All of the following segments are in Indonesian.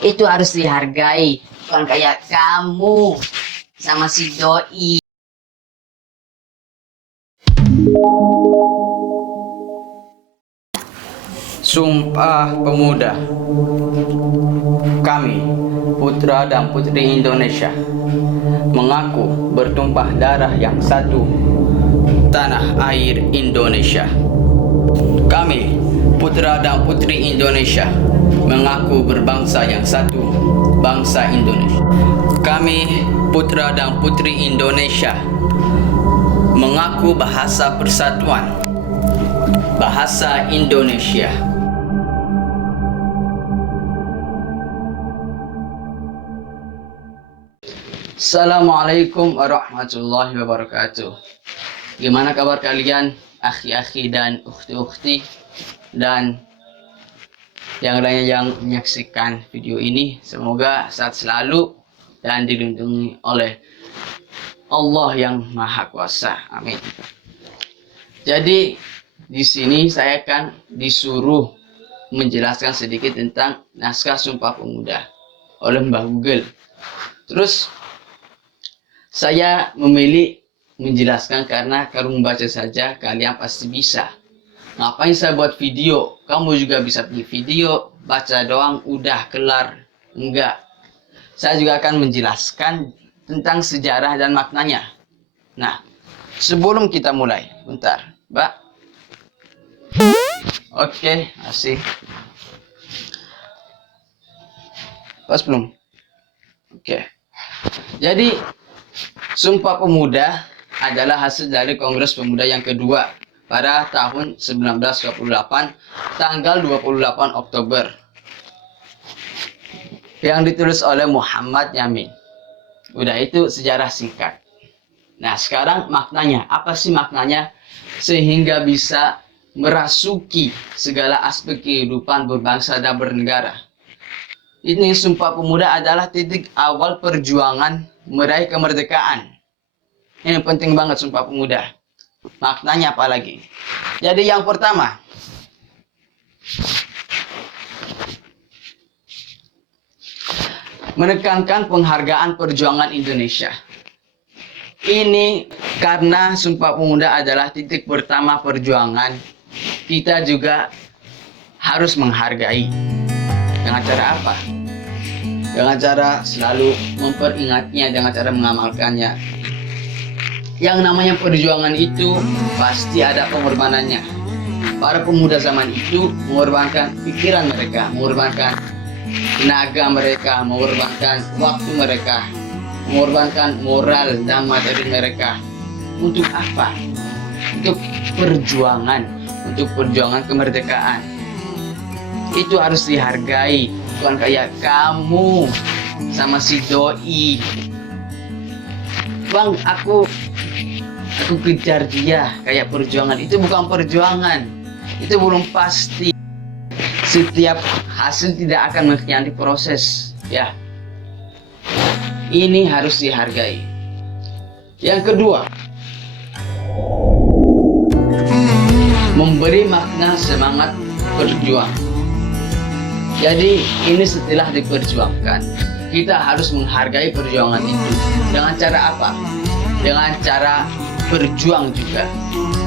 Itu harus dihargai. Bukan kayak kamu sama si doi. Sumpah Pemuda. Kami, putra dan putri Indonesia, mengaku bertumpah darah yang satu, tanah air Indonesia. Kami, putra dan putri Indonesia, mengaku berbangsa yang satu, bangsa Indonesia. Kami, putra dan putri Indonesia, mengaku bahasa persatuan, bahasa Indonesia. Assalamualaikum warahmatullahi wabarakatuh. Gimana kabar kalian, akhi-akhi dan ukhti-ukhti, dan yang lainnya yang menyaksikan video ini? Semoga sehat selalu dan dilindungi oleh Allah yang Maha Kuasa. Amin. Jadi di sini saya akan disuruh menjelaskan sedikit tentang naskah Sumpah Pemuda oleh Mbah Google. Terus saya memilih menjelaskan karena kalau membaca saja kalian pasti bisa. Ngapain saya buat video? Kamu juga bisa bikin video, baca doang udah kelar. Enggak. Saya juga akan menjelaskan tentang sejarah dan maknanya. Nah, sebelum kita mulai, bentar, Mbak. Oke, asik. Pas belum? Oke. Jadi Sumpah Pemuda adalah hasil dari Kongres Pemuda yang kedua pada tahun 1928, tanggal 28 Oktober, yang ditulis oleh Muhammad Yamin. Udah, itu sejarah singkat. Nah, sekarang maknanya. Apa sih maknanya? Sehingga bisa merasuki segala aspek kehidupan berbangsa dan bernegara. Ini Sumpah Pemuda adalah titik awal perjuangan meraih kemerdekaan. Ini penting banget Sumpah Pemuda. Maknanya apa lagi? Jadi yang pertama, menekankan penghargaan perjuangan Indonesia. Ini karena Sumpah Pemuda adalah titik pertama perjuangan, kita juga harus menghargai. Dengan cara apa? Dengan cara selalu memperingatnya, dengan cara mengamalkannya. Yang namanya perjuangan itu pasti ada pengorbanannya. Para pemuda zaman itu mengorbankan pikiran mereka, mengorbankan tenaga mereka, mengorbankan waktu mereka, mengorbankan moral dan materi mereka. Untuk apa? Untuk perjuangan, untuk perjuangan kemerdekaan. Itu harus dihargai. Bukan kayak kamu sama si doi. Bang, aku kejar dia, kayak perjuangan. Itu bukan perjuangan. Itu belum pasti. Setiap hasil tidak akan mengkhianati proses, ya. Ini harus dihargai. Yang kedua, memberi makna semangat berjuang. Jadi ini setelah diperjuangkan, kita harus menghargai perjuangan itu. Dengan cara apa? Dengan cara berjuang juga.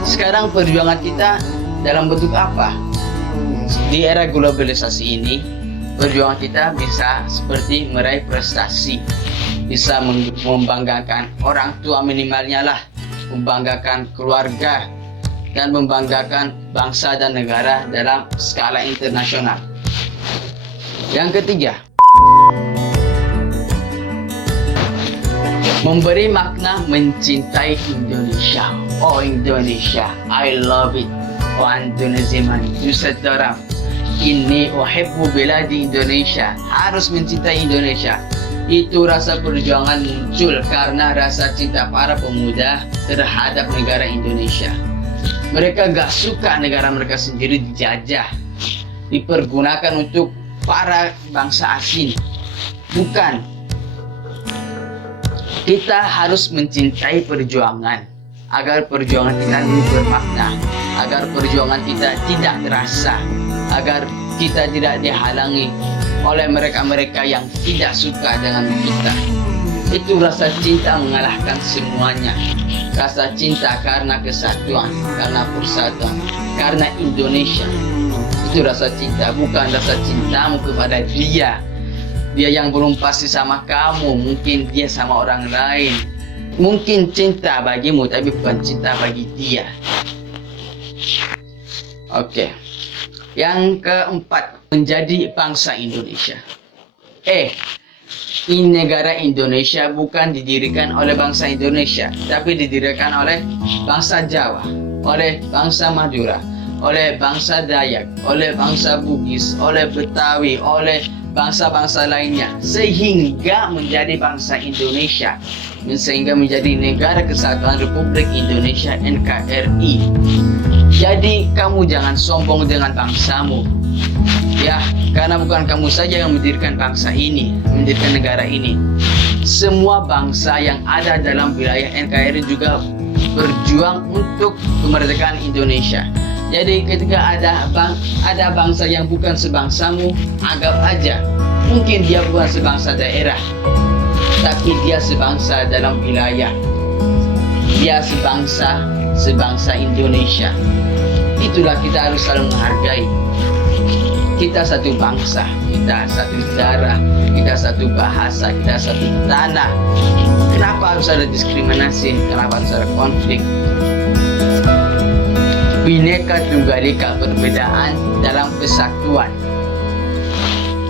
Sekarang perjuangan kita dalam bentuk apa? Di era globalisasi ini, perjuangan kita bisa seperti meraih prestasi, bisa membanggakan orang tua minimalnya lah, membanggakan keluarga, dan membanggakan bangsa dan negara dalam skala internasional. Yang ketiga, memberi makna mencintai Indonesia. Oh Indonesia, I love it. Oh Indonesia man, Nusa ini uhibbu biladi Indonesia. Harus mencintai Indonesia. Itu rasa perjuangan muncul karena rasa cinta para pemuda terhadap negara Indonesia. Mereka gak suka negara mereka sendiri dijajah, dipergunakan untuk para bangsa asing. Bukan. Kita harus mencintai perjuangan agar perjuangan kita lebih bermakna, agar perjuangan kita tidak terasa, agar kita tidak dihalangi oleh mereka-mereka yang tidak suka dengan kita. Itu rasa cinta mengalahkan semuanya. Rasa cinta karena kesatuan, karena persatuan, karena Indonesia. Itu rasa cinta, bukan rasa cintamu kepada dia. Dia yang belum pasti sama kamu, mungkin dia sama orang lain. Mungkin cinta bagimu, tapi bukan cinta bagi dia. Oke. Yang keempat, menjadi bangsa Indonesia. Negara Indonesia bukan didirikan oleh bangsa Indonesia, tapi didirikan oleh bangsa Jawa, oleh bangsa Madura, oleh bangsa Dayak, oleh bangsa Bugis, oleh Betawi, oleh bangsa-bangsa lainnya, sehingga menjadi bangsa Indonesia, sehingga menjadi Negara Kesatuan Republik Indonesia NKRI. Jadi kamu jangan sombong dengan bangsamu, ya, karena bukan kamu saja yang mendirikan bangsa ini, mendirikan negara ini. Semua bangsa yang ada dalam wilayah NKRI juga berjuang untuk kemerdekaan Indonesia. Jadi ketika ada bangsa yang bukan sebangsamu, anggap aja mungkin dia bukan sebangsa daerah, tapi dia sebangsa dalam wilayah. Dia sebangsa Indonesia. Itulah kita harus saling menghargai. Kita satu bangsa, kita satu darah, kita satu bahasa, kita satu tanah. Kenapa harus ada diskriminasi? Kenapa harus ada konflik? Bhinneka Tunggal Ika, perbedaan dalam kesatuan.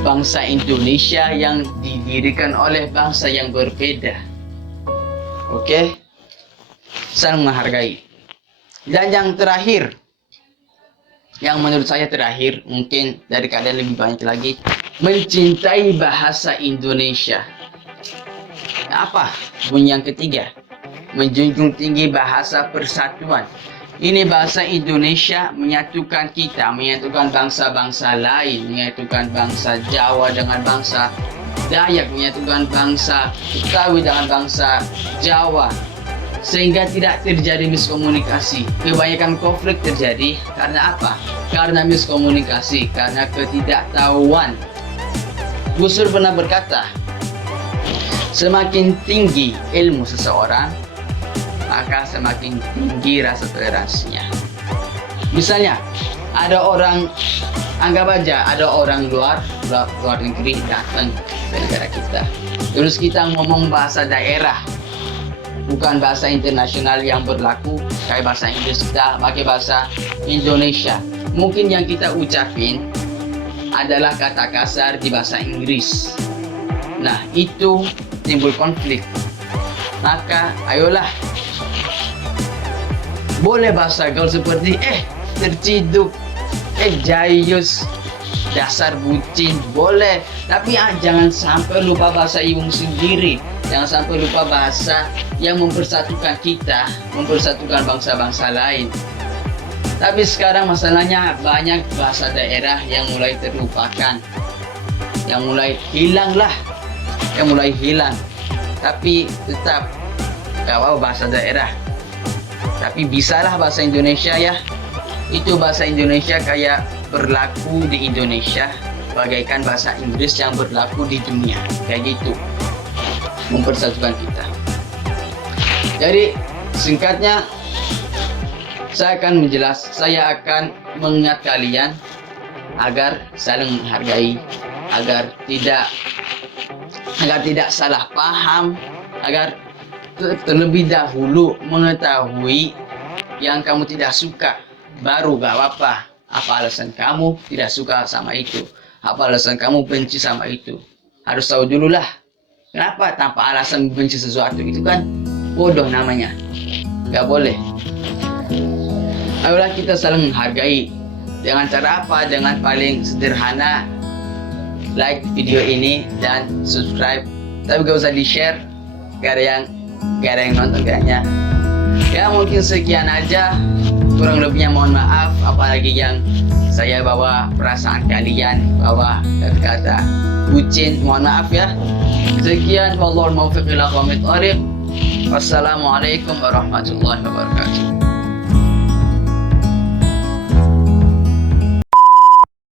Bangsa Indonesia yang didirikan oleh bangsa yang berbeda. Oke? Saling menghargai. Dan yang terakhir, yang menurut saya terakhir, mungkin dari kalian lebih banyak lagi, mencintai bahasa Indonesia. Apa bunyi yang ketiga? Menjunjung tinggi bahasa persatuan. Ini bahasa Indonesia menyatukan kita, menyatukan bangsa-bangsa lain, menyatukan bangsa Jawa dengan bangsa Dayak, menyatukan bangsa Betawi dengan bangsa Jawa, sehingga tidak terjadi miskomunikasi. Kebanyakan konflik terjadi karena apa? Karena miskomunikasi, karena ketidaktahuan. Gus Dur pernah berkata, semakin tinggi ilmu seseorang, maka semakin tinggi rasa toleransinya. Misalnya, ada orang, anggap aja ada orang luar negeri datang ke negara kita. Terus kita ngomong bahasa daerah, bukan bahasa internasional yang berlaku kayak bahasa Inggris, kita pakai bahasa Indonesia. Mungkin yang kita ucapin adalah kata kasar di bahasa Inggris. Nah, itu timbul konflik. Maka ayolah, boleh bahasa gaul seperti terciduk, jayus, dasar bucin, boleh. Tapi jangan sampai lupa bahasa ibu sendiri. Jangan sampai lupa bahasa yang mempersatukan kita, mempersatukan bangsa-bangsa lain. Tapi sekarang masalahnya banyak bahasa daerah yang mulai terlupakan, yang mulai hilang. Tapi tetap gak apa bahasa daerah. Tapi bisalah bahasa Indonesia ya. Itu bahasa Indonesia kayak berlaku di Indonesia bagaikan bahasa Inggris yang berlaku di dunia. Kayak gitu. Mempersatukan kita. Jadi singkatnya, saya akan mengingat kalian agar saling menghargai, agar tidak salah paham, agar terlebih dahulu mengetahui yang kamu tidak suka, baru gak apa-apa. Apa alasan kamu tidak suka sama itu? Apa alasan kamu benci sama itu? Harus tahu dulu lah. Kenapa tanpa alasan benci sesuatu, itu kan bodoh namanya. Gak boleh. Ayolah kita saling menghargai. Dengan cara apa? Dengan paling sederhana, like video ini dan subscribe. Tapi gak usah di-share, gak ada yang nonton kayaknya. Ya mungkin sekian aja, kurang lebihnya mohon maaf. Apalagi yang saya bawa perasaan kalian, bawa kata-kata bucin, mohon maaf ya. Sekian, wallahul muwaffiq ila aqwamit thoriq. Wassalamualaikum warahmatullahi wabarakatuh.